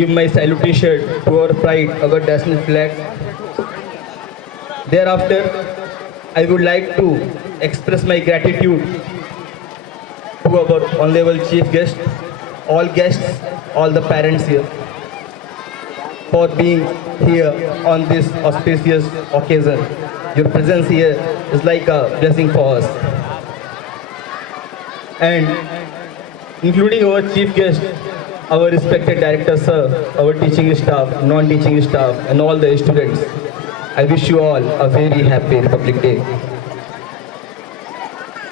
give my salutation to our pride, our national flag. Thereafter, I would like to express my gratitude to our honorable chief guests, all the parents here, for being here on this auspicious occasion. Your presence here is like a blessing for us. And including our chief guest, our respected director sir, our teaching staff, non-teaching staff, and all the students, I wish you all a very happy Republic Day.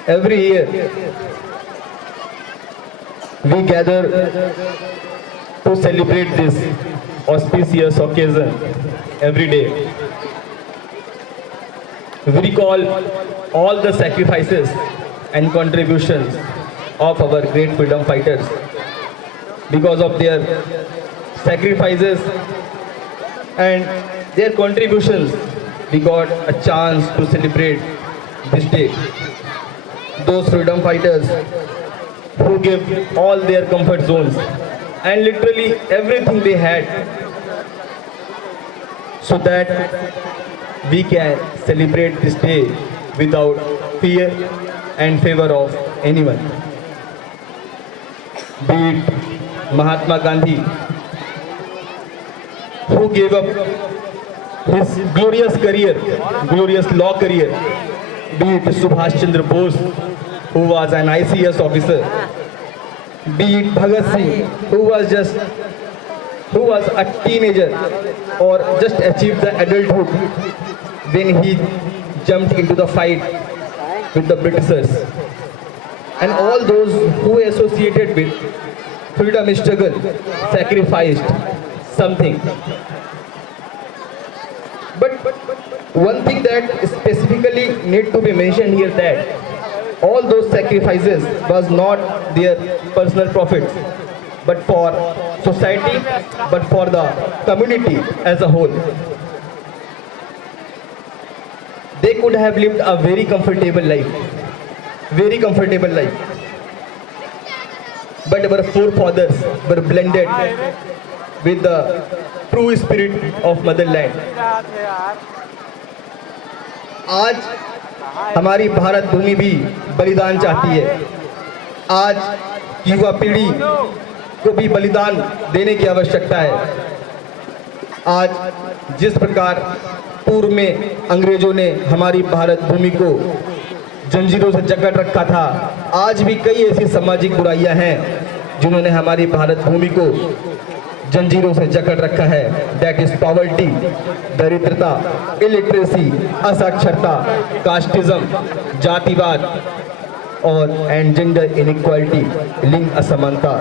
Every year, we gather to celebrate this auspicious occasion every day. We recall all the sacrifices and contributions of our great freedom fighters. Because of their sacrifices and their contributions, we got a chance to celebrate this day. Those freedom fighters who gave all their comfort zones and literally everything they had so that we can celebrate this day without fear and favor of anyone. Be it Mahatma Gandhi, who gave up his glorious law career, be it Subhash Chandra Bose, who was an ICS officer, be it Bhagat Singh, who was a teenager or just achieved the adulthood when he jumped into the fight with the Britishers, and all those who associated with freedom struggle sacrificed something. But one thing that specifically need to be mentioned here, that all those sacrifices was not their personal profits, but for society, but for the community as a whole. They could have lived a very comfortable life. But our forefathers were blended with the true spirit of motherland. आज हमारी भारत भूमि भी बलिदान चाहती है. आज युवा पीढ़ी को भी बलिदान देने की आवश्यकता है. आज जिस प्रकार पूर्व में अंग्रेजों ने हमारी भारत भूमि को जंजीरों से जकड़ रखा था, आज भी कई ऐसी सामाजिक बुराइयां हैं जिन्होंने हमारी भारत भूमि को जंजीरों से जकड़ रखा है. दैट इज पॉवर्टी, दरिद्रता, इलिटरेसी, असाक्षरता, कास्टिज्म, जातिवाद और एंड जेंडर इनइक्वालिटी, लिंग असमानता,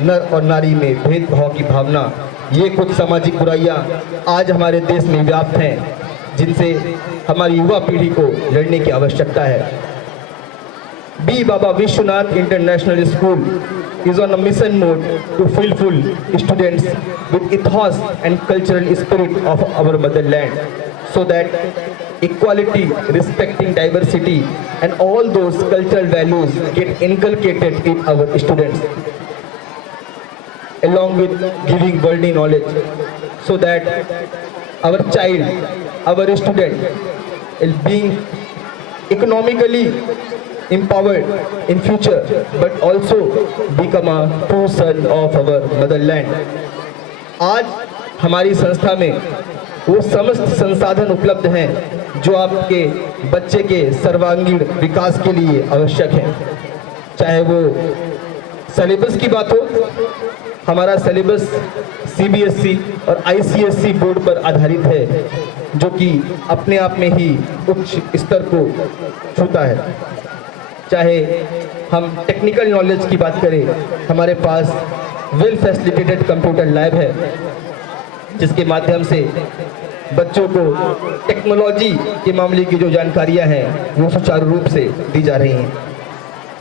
नर और नारी में भेदभाव की भावना. ये कुछ सामाजिक बुराइयां आज हमारे देश में व्याप्त हैं, जिनसे हमारी युवा पीढ़ी को लड़ने की आवश्यकता है. B Baba Vishwanath international school is on a mission mode to fulfill students with ethos and cultural spirit of our motherland, so that equality, respecting diversity and all those cultural values get inculcated in our students, along with giving worldly knowledge, so that our child, our student is being economically empowered in future, but also become a true son of our motherland. आज हमारी संस्था में वो समस्त संसाधन उपलब्ध हैं जो आपके बच्चे के सर्वांगीण विकास के लिए आवश्यक हैं. चाहे वो सिलेबस की बात हो, हमारा सिलेबस CBSE और ICSE बोर्ड पर आधारित है, जो कि अपने आप में ही उच्च स्तर को छूता है. चाहे हम टेक्निकल नॉलेज की बात करें, हमारे पास वेल फैसिलिटेटेड कंप्यूटर लैब है, जिसके माध्यम से बच्चों को टेक्नोलॉजी के मामले की जो जानकारियां हैं वो सुचारू रूप से दी जा रही हैं.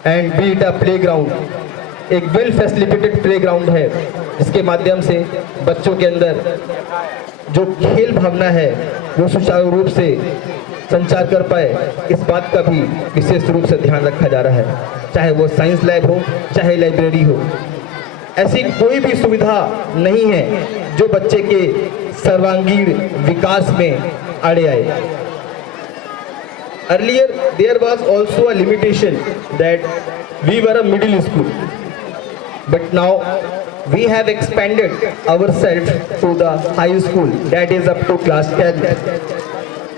And B it a playground, एक वेल फैसिलिटेटेड प्लेग्राउंड है, जिसके माध्यम से बच्चों के अंदर जो खेल भावना है वो सुचारू रूप से संचार कर पाए, इस बात का भी विशेष रूप से ध्यान रखा जा रहा है. चाहे वो साइंस लैब हो, चाहे लाइब्रेरी हो. ऐसी कोई भी सुविधा नहीं है जो बच्चे के सर्वांगीण विकास में आड़े आए। Earlier, there was also a limitation that we were a middle school, but now we have expanded ourselves to the high school, that is up to class 10.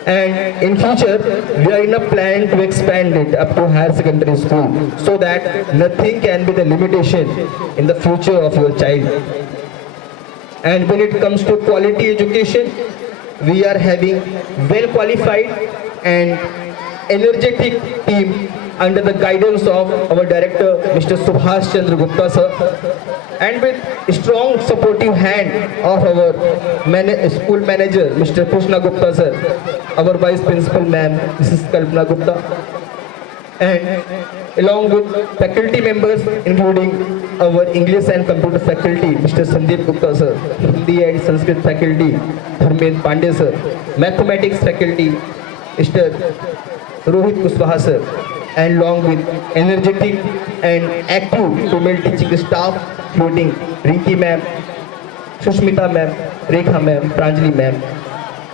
And in future, we are in a plan to expand it up to higher secondary school, so that nothing can be the limitation in the future of your child. And when it comes to quality education, we are having well qualified and energetic team under the guidance of our director Mr. Subhash Chandra Gupta sir, and with strong supportive hand of our school manager Mr. Krishna Gupta sir, our vice principal ma'am Mrs. Kalpana Gupta, and along with faculty members including our English and computer faculty Mr. Sandeep Gupta sir, Hindi and Sanskrit faculty Dharmendra Pandey sir, mathematics faculty Mr. Rohit Kushwaha sir, and along with energetic and active female teaching staff including Rinki ma'am, Sushmita ma'am, Rekha ma'am, Pranjali ma'am,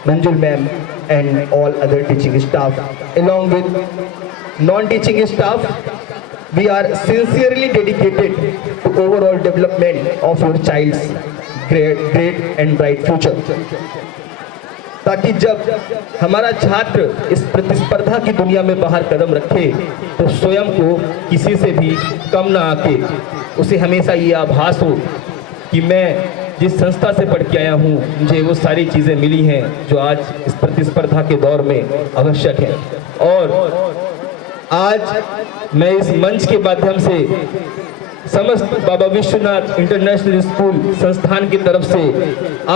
Manjul ma'am, and all other teaching staff. Along with non-teaching staff, we are sincerely dedicated to overall development of your child's great and bright future. ताकि जब हमारा छात्र इस प्रतिस्पर्धा की दुनिया में बाहर कदम रखे तो स्वयं को किसी से भी कम ना आके उसे हमेशा ये आभास हो कि मैं जिस संस्था से पढ़ के आया हूँ मुझे वो सारी चीज़ें मिली हैं जो आज इस प्रतिस्पर्धा के दौर में आवश्यक हैं। और आज मैं इस मंच के माध्यम से समस्त बाबा विश्वनाथ इंटरनेशनल स्कूल संस्थान की तरफ से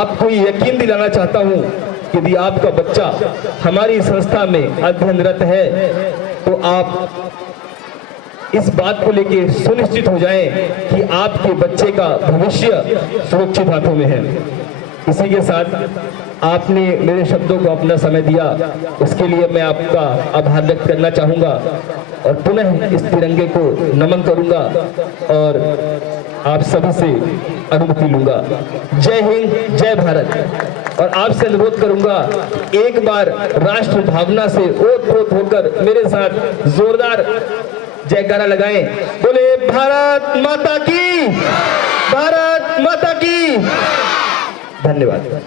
आपको यकीन दिलाना चाहता हूँ कि यदि आपका बच्चा हमारी संस्था में अध्ययनरत है तो आप इस बात को लेकर सुनिश्चित हो जाएं कि आपके बच्चे का भविष्य सुरक्षित हाथों में है। इसी के साथ आपने मेरे शब्दों को अपना समय दिया, उसके लिए मैं आपका आभार व्यक्त करना चाहूँगा और पुनः इस तिरंगे को नमन करूँगा और आप सभी से अनुमति लूँगा। जय हिंद, जय भारत। और आपसे अनुरोध करूँगा एक बार राष्ट्र भावना से ओत-प्रोत होकर मेरे साथ जोरदार जयकारा लगाएं। बोले भारत माता की, भारत माता की। धन्यवाद।